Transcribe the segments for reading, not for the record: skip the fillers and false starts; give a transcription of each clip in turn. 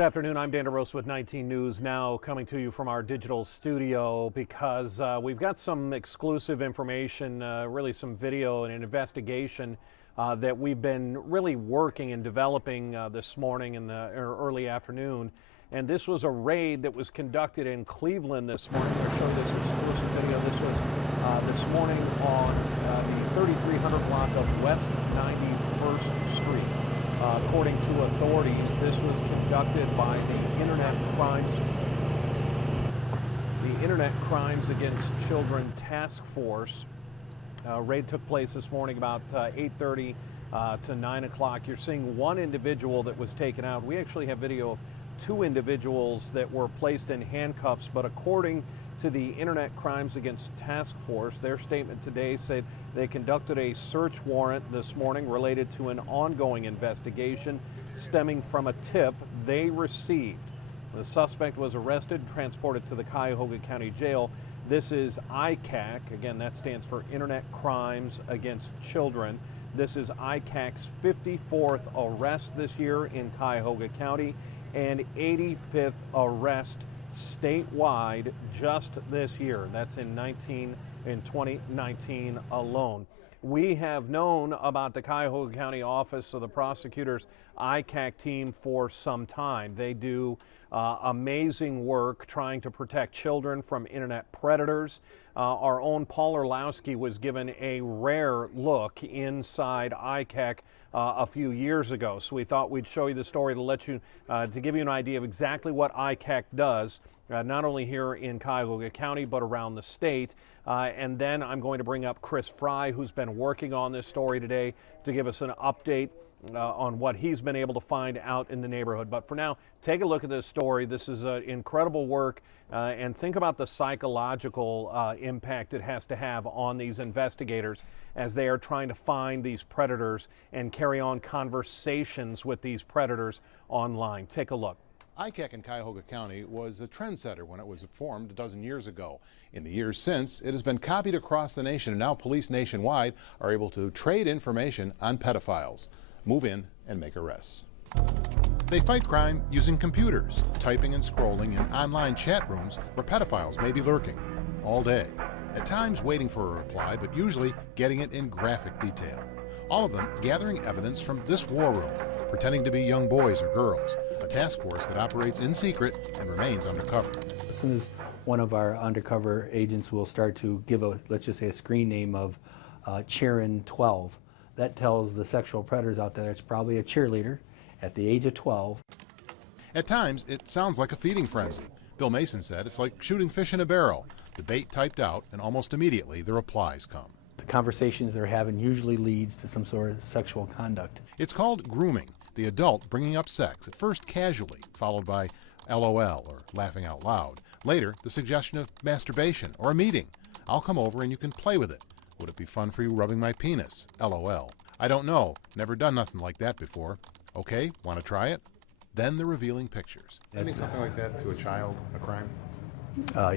Good afternoon. I'm Dan DeRosa with 19 News Now, coming to you from our digital studio because we've got some exclusive information, really some video and an investigation that we've been really working and developing this morning in the early afternoon. And this was a raid that was conducted in Cleveland this morning. I'll show this exclusive video. This was this morning on the 3300 block of West 91st Street. According to authorities, this was conducted by the Internet Crimes Against Children Task Force. Raid took place this morning about 8:30 to 9 o'clock. You're seeing one individual that was taken out. We actually have video of two individuals that were placed in handcuffs, but according to the Internet Crimes Against Task Force, their statement today said they conducted a search warrant this morning related to an ongoing investigation stemming from a tip they received. The suspect was arrested and transported to the Cuyahoga County Jail. This is ICAC. Again, that stands for Internet Crimes Against Children. This is ICAC's 54th arrest this year in Cuyahoga County and 85th arrest statewide just this year. That's in 2019 alone. We have known about the Cuyahoga County Office of the Prosecutor's ICAC team for some time. They do amazing work trying to protect children from internet predators. Our own Paul Orlowski was given a rare look inside ICAC a few years ago. So we thought we'd show you the story to let you, to give you an idea of exactly what ICAC does, not only here in Cuyahoga County, but around the state. And then I'm going to bring up Chris Fry, who's been working on this story today, to give us an update on what he's been able to find out in the neighborhood. But for now, take a look at this story. This is incredible work, and think about the psychological impact it has to have on these investigators as they are trying to find these predators and carry on conversations with these predators online. Take a look. ICAC in Cuyahoga County was a trendsetter when it was formed a dozen years ago. In the years since, it has been copied across the nation, and now police nationwide are able to trade information on pedophiles, move in and make arrests. They fight crime using computers, typing and scrolling in online chat rooms where pedophiles may be lurking all day, at times waiting for a reply, but usually getting it in graphic detail. All of them gathering evidence from this war room, pretending to be young boys or girls, a task force that operates in secret and remains undercover. As soon as one of our undercover agents will start to give a, let's just say, a screen name of Cheerin 12, that tells the sexual predators out there it's probably a cheerleader at the age of 12. At times, it sounds like a feeding frenzy. Bill Mason said it's like shooting fish in a barrel. The bait typed out, and almost immediately the replies come. The conversations they're having usually leads to some sort of sexual conduct. It's called grooming, the adult bringing up sex, at first casually, followed by LOL or laughing out loud. Later, the suggestion of masturbation or a meeting. I'll come over and you can play with it. Would it be fun for you rubbing my penis? LOL. I don't know. Never done nothing like that before. Okay, want to try it? Then the revealing pictures. I think something like that to a child, a crime?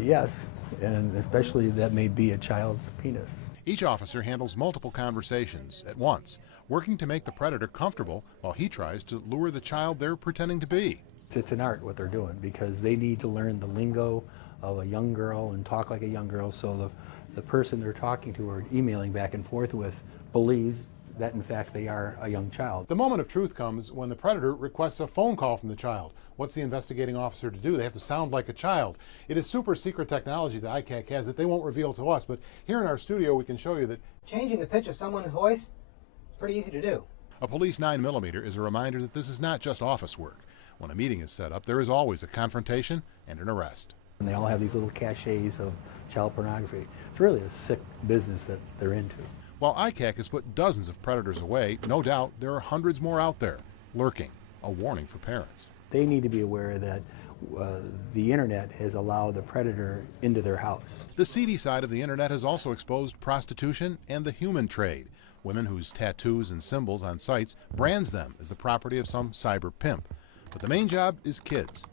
Yes, and especially that may be a child's penis. Each officer handles multiple conversations at once, working to make the predator comfortable while he tries to lure the child they're pretending to be. It's an art what they're doing because they need to learn the lingo of a young girl and talk like a young girl, so the person they're talking to or emailing back and forth with believes that in fact they are a young child. The moment of truth comes when the predator requests a phone call from the child. What's the investigating officer to do? They have to sound like a child. It is super secret technology that ICAC has that they won't reveal to us, but here in our studio we can show you that changing the pitch of someone's voice is pretty easy to do. A police 9mm is a reminder that this is not just office work. When a meeting is set up, there is always a confrontation and an arrest. And they all have these little caches of child pornography. It's really a sick business that they're into. While ICAC has put dozens of predators away, no doubt there are hundreds more out there, lurking, a warning for parents. They need to be aware that the internet has allowed the predator into their house. The seedy side of the internet has also exposed prostitution and the human trade. Women whose tattoos and symbols on sites brands them as the property of some cyber pimp. But the main job is kids.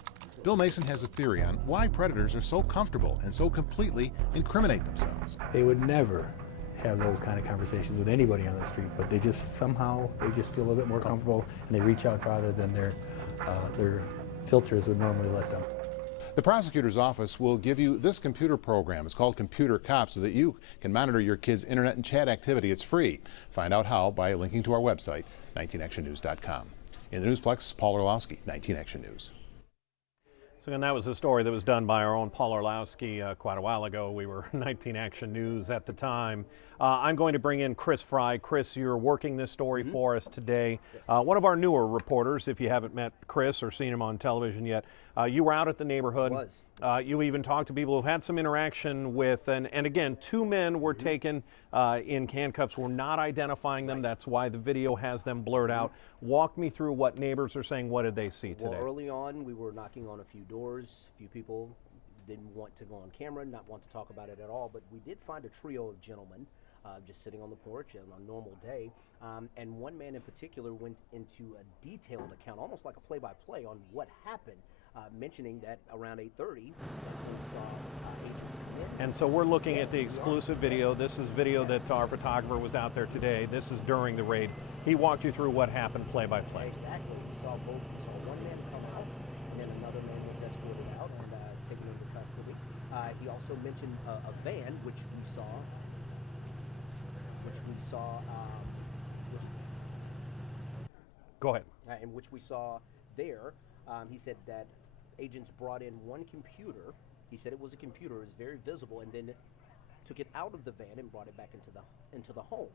Bill Mason has a theory on why predators are so comfortable and so completely incriminate themselves. They would never have those kind of conversations with anybody on the street, but they just somehow, they just feel a little bit more comfortable and they reach out farther than their filters would normally let them. The prosecutor's office will give you this computer program. It's called Computer Cop, so that you can monitor your kids' internet and chat activity. It's free. Find out how by linking to our website, 19actionnews.com. In the Newsplex, Paul Orlowski, 19 Action News. So, and that was a story that was done by our own Paul Orlowski quite a while ago. We were 19 Action News at the time. I'm going to bring in Chris Fry. Chris, you're working this story for us today. One of our newer reporters, if you haven't met Chris or seen him on television yet, you were out at the neighborhood. You even talked to people who've had some interaction with, and again, two men were taken in handcuffs. We're not identifying them. That's why the video has them blurred out. Walk me through what neighbors are saying. What did they see today? Well, early on, we were knocking on a few doors. A few people didn't want to go on camera, not want to talk about it at all, but we did find a trio of gentlemen just sitting on the porch on a normal day. And one man in particular went into a detailed account, almost like a play-by-play on what happened, mentioning that around 8:30, that's when we saw agents come in. And so we're looking at the exclusive video. This is video that our photographer was out there today. This is during the raid. He walked you through what happened play-by-play. Exactly. We saw both. We saw one man come out, and then another man was escorted out and taken into custody. He also mentioned a van, which we saw. Go ahead. In which we saw there. He said that agents brought in one computer. He said it was a computer. It was very visible, and then took it out of the van and brought it back into the home.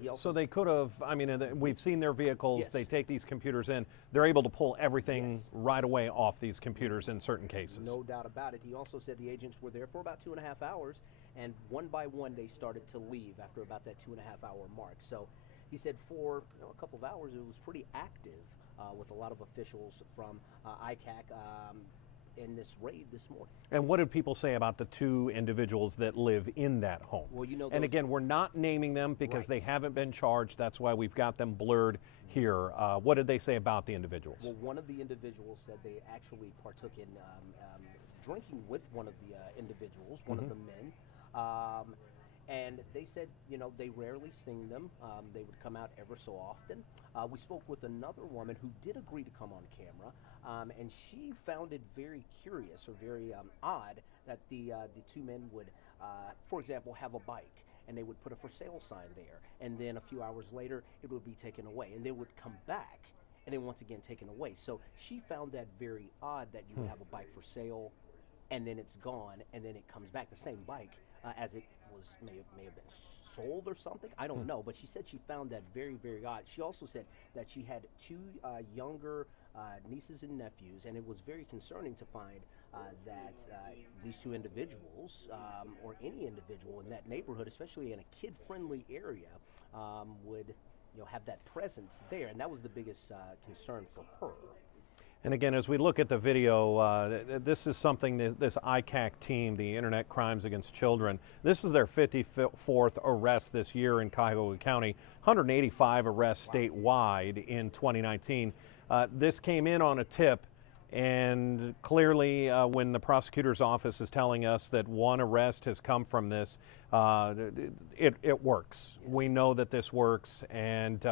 He also So they could have, I mean, we've seen their vehicles. Yes. They take these computers in. They're able to pull everything right away off these computers in certain cases. No doubt about it. He also said the agents were there for about 2.5 hours, and one by one they started to leave after about that 2.5 hour mark. So he said for a couple of hours it was pretty active with a lot of officials from ICAC in this raid this morning. And what did people say about the two individuals that live in that home? Well, you know, and again, we're not naming them because they haven't been charged. That's why we've got them blurred here. What did they say about the individuals? Well, one of the individuals said they actually partook in drinking with one of the individuals, one of the men. And they said, they rarely seen them. They would come out ever so often. We spoke with another woman who did agree to come on camera, and she found it very curious or very odd that the two men would, for example, have a bike, and they would put a for sale sign there, and then a few hours later it would be taken away, and they would come back, and then once again taken away. So she found that very odd that you would have a bike for sale, and then it's gone, and then it comes back, the same bike, as it may have been sold or something. I don't know, but she said she found that very, very odd. She also said that she had two younger nieces and nephews, and it was very concerning to find that these two individuals, or any individual in that neighborhood, especially in a kid-friendly area, would have that presence there, and that was the biggest concern for her. And again, as we look at the video, this is something that this ICAC team, the Internet Crimes Against Children, this is their 54th arrest this year in Cuyahoga County, 185 arrests statewide in 2019. This came in on a tip, and clearly when the prosecutor's office is telling us that one arrest has come from this, it works. Yes. We know that this works, and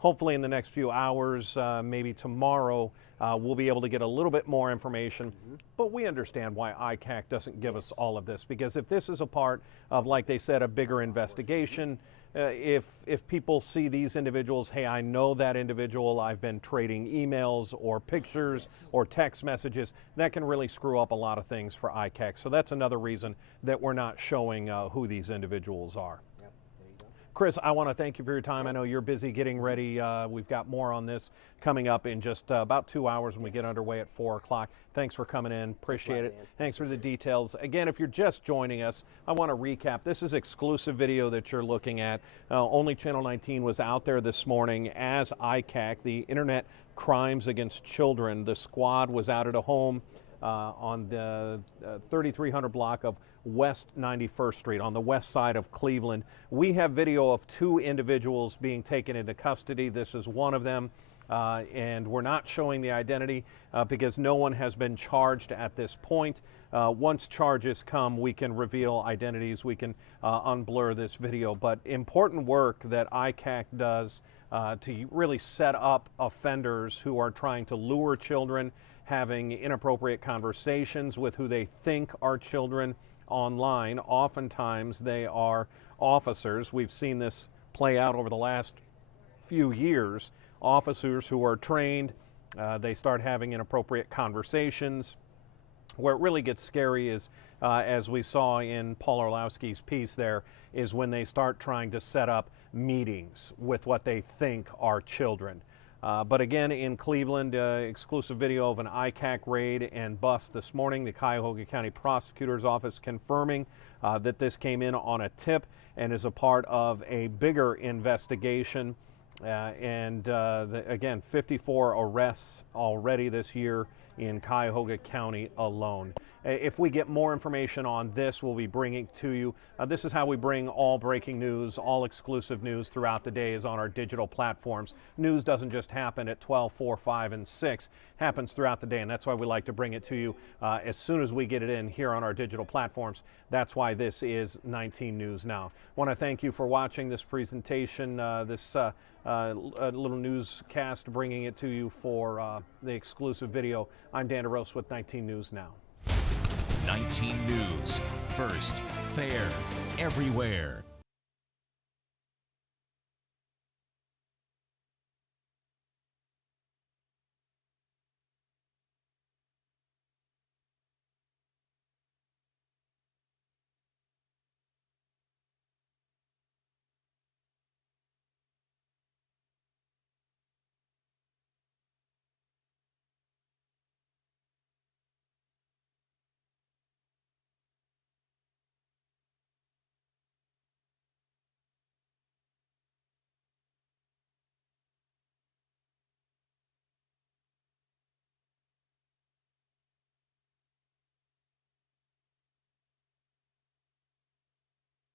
hopefully in the next few hours, maybe tomorrow, we'll be able to get a little bit more information. But we understand why ICAC doesn't give us all of this, because if this is a part of, like they said, a bigger investigation, if people see these individuals, hey, I know that individual, I've been trading emails or pictures or text messages, that can really screw up a lot of things for ICAC. So that's another reason that we're not showing who these individuals are. Chris, I want to thank you for your time. I know you're busy getting ready. We've got more on this coming up in just about 2 hours when we get underway at 4 o'clock. Thanks for coming in. Appreciate it. Thanks for the details. Again, if you're just joining us, I want to recap. This is exclusive video that you're looking at. Only Channel 19 was out there this morning as ICAC, the Internet Crimes Against Children. The squad was out at a home on the 3300 block of West 91st Street on the west side of Cleveland. We have video of two individuals being taken into custody. This is one of them, and we're not showing the identity because no one has been charged at this point. Once charges come, we can reveal identities, we can unblur this video. But important work that ICAC does to really set up offenders who are trying to lure children, having inappropriate conversations with who they think are children online. Oftentimes they are officers. We've seen this play out over the last few years. Officers who are trained, they start having inappropriate conversations. Where it really gets scary is, as we saw in Paul Orlowski's piece there, is when they start trying to set up meetings with what they think are children. But again, in Cleveland, exclusive video of an ICAC raid and bust this morning. The Cuyahoga County Prosecutor's Office confirming that this came in on a tip and is a part of a bigger investigation. Again, 54 arrests already this year in Cuyahoga County alone. If we get more information on this, we'll be bringing to you. This is how we bring all breaking news, all exclusive news throughout the day is on our digital platforms. News doesn't just happen at 12, 4, 5, and 6. Happens throughout the day, and that's why we like to bring it to you as soon as we get it in here on our digital platforms. That's why this is 19 News Now. I want to thank you for watching this presentation, this little newscast, bringing it to you for the exclusive video. I'm Dan DeRose with 19 News Now. 19 News. First, fair, everywhere.